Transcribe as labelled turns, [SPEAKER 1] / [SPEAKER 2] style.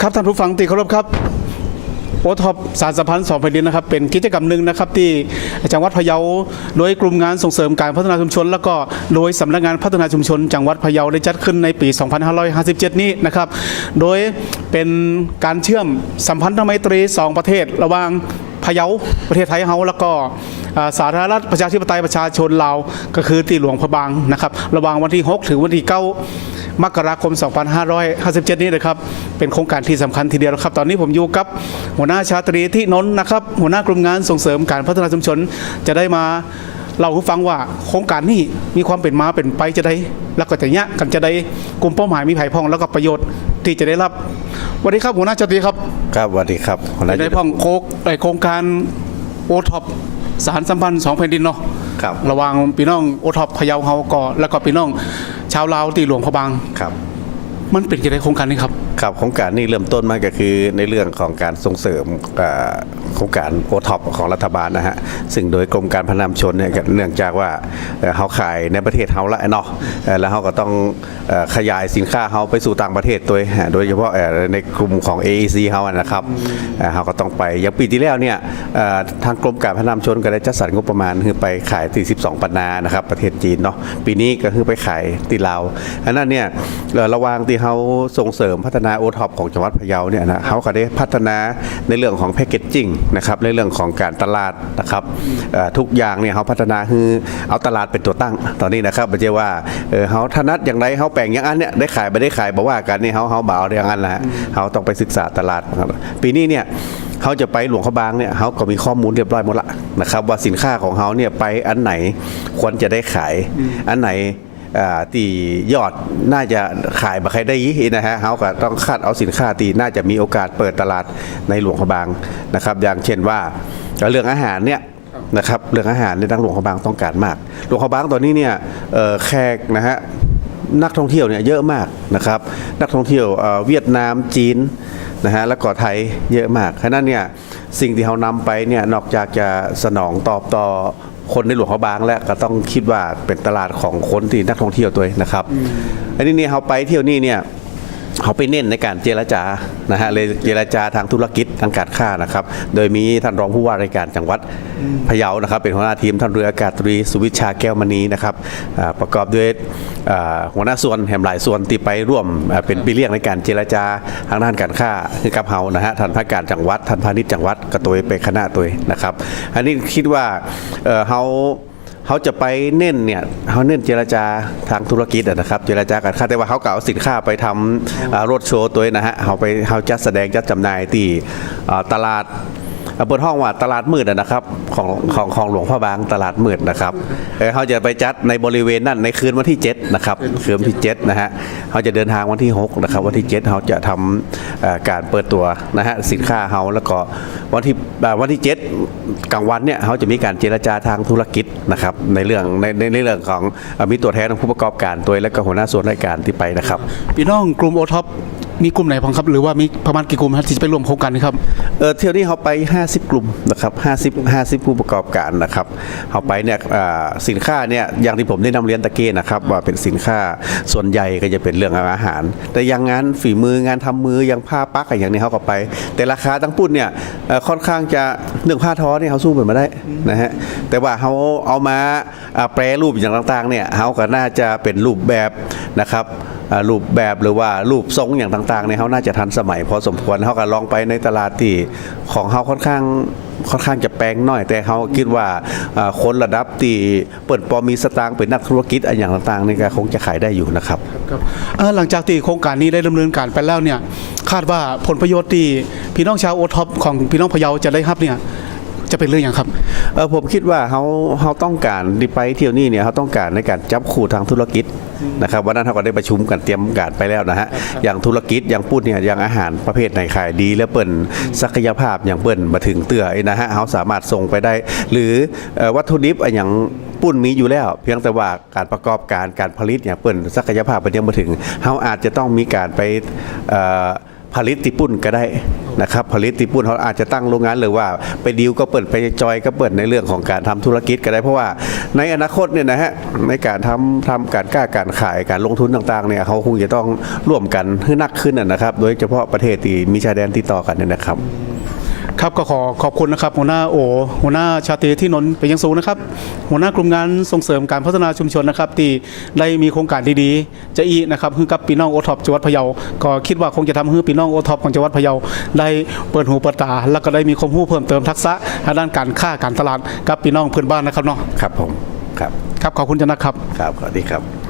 [SPEAKER 1] ครับท่านผู้ฟังที่เคารพครับโอท็อปสารสัมพันธ์สองแผ่นดินนะครับเป็นกิจกรรมหนึ่งนะครับที่จังหวัดพะเยาโดยกลุ่มงานส่งเสริมการพัฒนาชุมชน แล้วก็โดยสำนักงานพัฒนาชุมชน จังหวัดพะเยาได้จัดขึ้นในปี 2557 นี้นะครับ โดยเป็นการเชื่อมสัมพันธไมตรีสองประเทศ ระหว่างพะเยาประเทศไทยเฮาแล้วก็สาธารณรัฐประชาธิปไตยประชาชนลาวก็คือที่หลวงพะบางนะครับระหว่างวันที่ 6 ถึงวันที่ 9 มกราคม 2557 นี้นะครับ เป็นโครงการที่สำคัญทีเดียวนะครับ ตอนนี้ผมอยู่กับหัวหน้าชาตรีที่นนท์นะครับ หัวหน้ากลุ่มงานส่งเสริมการพัฒนาชุมชนจะได้มาเล่าให้ฟังว่าโครงการนี้มีความเป็นมาเป็นไปจะได้ แล้วก็จะเนี้ยกันจะได้กลุ่มเป้าหมายมีไผ่พองแล้วก็ประโยชน์ที่จะได้รับสวัสดีครับหัวหน้าชาตรีครับ
[SPEAKER 2] ครับสวัสดีครับหัวหน้า
[SPEAKER 1] ได้พองโคกเอ่อโครงการโอท็อปสารสัมพันธ์สองแผ่นดินเนาะ
[SPEAKER 2] ครับ
[SPEAKER 1] ระหว่างพี่น้องโอท็อปพะเยาเฮาก็แล้วก็พี่น้อง ชาวลาวตีหลวงพระบาง
[SPEAKER 2] ครับ
[SPEAKER 1] มันเป็นกิจกรรมโครงการนี้ครับ
[SPEAKER 2] ครับโครงการนี้เริ่มต้นมาก็คือในเรื่องของการส่งเสริมโครงการโอท็อปของรัฐบาลนะฮะซึ่งโดยกรมการพัฒนาชนเนี่ยเนื่องจากว่าเขาขายในประเทศเขาละเนาะแล้วเขาก็ต้องขยายสินค้าเขาไปสู่ต่างประเทศตัวโดยเฉพาะในกลุ่มของ AEC เขาอะนะครับเขาก็ต้องไปอย่างปีที่แล้วเนี่ยทางกรมการพัฒนาชนก็ได้จัดสรรงบประมาณคือไปขายที่12ปันนานะครับประเทศจีนเนาะปีนี้ก็คือไปขายที่ลาวอันนั้นเนี่ยระวางที่เขาส่งเสริมพัฒนาโอท็อปของจังหวัดพะเยาเนี่ยนะเขาก็ได้พัฒนาในเรื่องของแพคเกจจิ้งนะครับในเรื่องของการตลาดนะครับเอ่อทุกอย่างเนี่ยเขาพัฒนาคือเอาตลาดเป็นตัวตั้งตอนนี้นะครับไม่ใช่ว่าเออเขาถนัดอย่างไรเขาแปลงอย่างนั้นเนี่ยได้ขายไม่ได้ขายบอกว่ากันนี่เขาเขาเบาอย่างนั้นแหละฮะเขาต้องไปศึกษาตลาดนะครับปีนี้เนี่ยเขาจะไปหลวงพระบางเนี่ยเขาก็มีข้อมูลเรียบร้อยหมดละนะครับว่าสินค้าของเขาเนี่ยไปอันไหนควรจะได้ขายอันไหน อ่าที่ยอดน่าจะขายมาใครได้ยี่นะฮะเขาก็ต้องคัดเอาสินค้าที่น่าจะมีโอกาสเปิดตลาดในหลวงพะบางนะครับ อย่างเช่นว่าเรื่องอาหารเนี่ยนะครับเรื่องอาหารในทางหลวงพะบางต้องการมาก หลวงพะบางตอนนี้เนี่ยแขกนะฮะนักท่องเที่ยวเนี่ยเยอะมากนะครับ นักท่องเที่ยวเวียดนามจีนนะฮะแล้วก็ไทยเยอะมากฉะนั้นเนี่ยสิ่งที่เขานำไปเนี่ยนอกจากจะสนองตอบต่อ คนในหลวงเขาบางแล้วก็ต้องคิดว่าเป็นตลาดของคนที่นักท่องเที่ยวตัวเองนะครับอันนี้เนี่ยเขาไปเที่ยวนี่เนี่ย เขาไปเน้นในการเจรจานะฮะเลยเจรจาทางธุรกิจทางการค้านะครับ โดยมีท่านรองผู้ว่าราชการจังหวัดพะเยานะครับ เป็นหัวหน้าทีมท่านเรืออากาศตรีสุวิชาแก้วมณีนะครับอ่าประกอบด้วยอ่าหัวหน้าส่วนแห่มหลายส่วนที่ไปร่วมอ่าเป็นปีเลี้ยงในการเจรจาทางด้านการค้าคือกับเฮานะฮะท่านผู้การจังหวัดท่านพาณิชย์จังหวัดกระตัวไปคณะตัวนะครับ อันนี้คิดว่าเอ่อเฮา เขาจะไปเน้นเนี่ยเขาเน้นเจรจาทางธุรกิจนะครับ เจรจากันค่าแต่ว่าเขาก็เอาสินค้าไปทำรถโชว์ตัวเองนะฮะเขาไปเขาจะแสดงจะจำหน่ายที่ตลาด เปิดห้องว่าตลาดมืดนะครับของของของหลวงพ่อบางตลาดมืดนะครับเออเขาจะไปจัดในบริเวณนั้นในคืนวันที่ 7 นะครับคืนที่ 7 นะฮะเขาจะเดินทางวันที่ 6 นะครับ วันที่ 7เขาจะทำการเปิดตัวนะฮะสินค้าเขาแล้วก็วันที่วันที่ 7 กลางวันเนี่ยเขาจะมีการเจรจาทางธุรกิจนะครับในเรื่องในในเรื่องของมีตัวแทนของผู้ประกอบการตัวและก็หัวหน้าส่วนราชการที่ไปนะครับ
[SPEAKER 1] พี่น้องกลุ่มโอท็อป มีกลุ่มไหนบ้างครับ หรือว่ามีประมาณกี่กลุ่มครับที่จะไปร่วมโครงการนี้ครับ
[SPEAKER 2] เออเที่ยวนี้เขาไป 50 กลุ่มนะครับ50 50 ผู้ประกอบการนะครับเขาไปเนี่ยอ่าสินค้าเนี่ยอย่างที่ผมได้นำเรียนตะเกียนะครับว่าเป็นสินค้าส่วนใหญ่ก็จะเป็นเรื่องอาหาร แต่อย่างงานฝีมืองานทำมืออย่างผ้าปักอย่างนี้เขาก็ไป แต่ราคาตั้งปุ้นเนี่ยค่อนข้างจะเรื่องผ้าทอเนี่ยเขาสู้เหมือนมาได้นะฮะแต่ว่าเขาเอามาแปรรูปอย่างต่างๆเนี่ยเขาก็น่าจะเป็นรูปแบบนะครับ รูปแบบหรือว่ารูปทรงอย่างต่างๆเนี่ยเขาน่าจะทันสมัยพอสมควรเขาก็ลองไปในตลาดที่ของเขาค่อนข้างค่อนข้างจะแปลงหน่อยแต่เขาคิดว่าคนระดับที่เปิดปอมีสตางค์เป็นนักธุรกิจอะไรอย่างต่างๆนี่ก็คงจะขายได้อยู่นะครับ
[SPEAKER 1] ครับหลังจากที่โครงการนี้ได้ดำเนินการไปแล้วเนี่ยคาดว่าผลประโยชน์ที่พี่น้องชาวโอท็อปของพี่น้องพะเยาจะได้รับเนี่ย จะเป็นเรื่องอย่างครับ
[SPEAKER 2] เออผมคิดว่าเขาเขาต้องการที่ไปเที่ยวนี่เนี่ยเขาต้องการในการจับคู่ทางธุรกิจนะครับวันนั้นเขาก็ได้ประชุมกันเตรียมการไปแล้วนะฮะอย่างธุรกิจอย่างพูดเนี่ยอย่างอาหารประเภทไหนขายดี แล้วเปิ้นศักยภาพอย่างเปิ้นมาถึงเตือไอ้นะฮะเขาสามารถส่งไปได้ หรือเอ่อวัตถุดิบอะอย่างปุ้นมีอยู่แล้ว เพียงแต่ว่าการประกอบการการผลิตเนี่ยเปิ้นศักยภาพมันยังมาถึงเขาอาจจะต้องมีการไปเอ่อ ผลิตที่ปุ่นก็ได้นะครับผลิตที่ปุ่นเขาอาจจะตั้งโรงงานหรือว่าไปดีลก็เปิดไปจอยก็เปิดในเรื่องของการทำธุรกิจก็ได้เพราะว่าในอนาคตเนี่ยนะฮะในการทำทำการกล้าการขายการลงทุนต่างๆเนี่ยเขาคงจะต้องร่วมกันให้นักขึ้นนะนะครับ โดยเฉพาะประเทศที่มีชายแดนติดต่อกันเนี่ยนะครับ
[SPEAKER 1] ครับก็ขอขอบคุณนะครับหัวหน้าโอหัวหน้าชาตรีที่นนท์เป็นอยังสูงนะครับหัวหน้ากลุ่มงานส่งเสริมการพัฒนาชุมชนนะครับที่ได้มีโครงการดีๆ จะอีนะครับคือกับปีน้องโอท็อปจังหวัดพะเยาก็คิดว่าคงจะทำให้ปีน้องโอท็อปของจังหวัดพะเยาได้เปิดหูเปิดตา แล้วก็ได้มีความรู้เพิ่มเติมทักษะทางด้านการค้าการตลาดกับปีน้องเพื่อนบ้านนะครับเนาะ
[SPEAKER 2] ครับผมครับ
[SPEAKER 1] ครับขอบคุณจันนะครับ
[SPEAKER 2] ครับสวัสดีครับ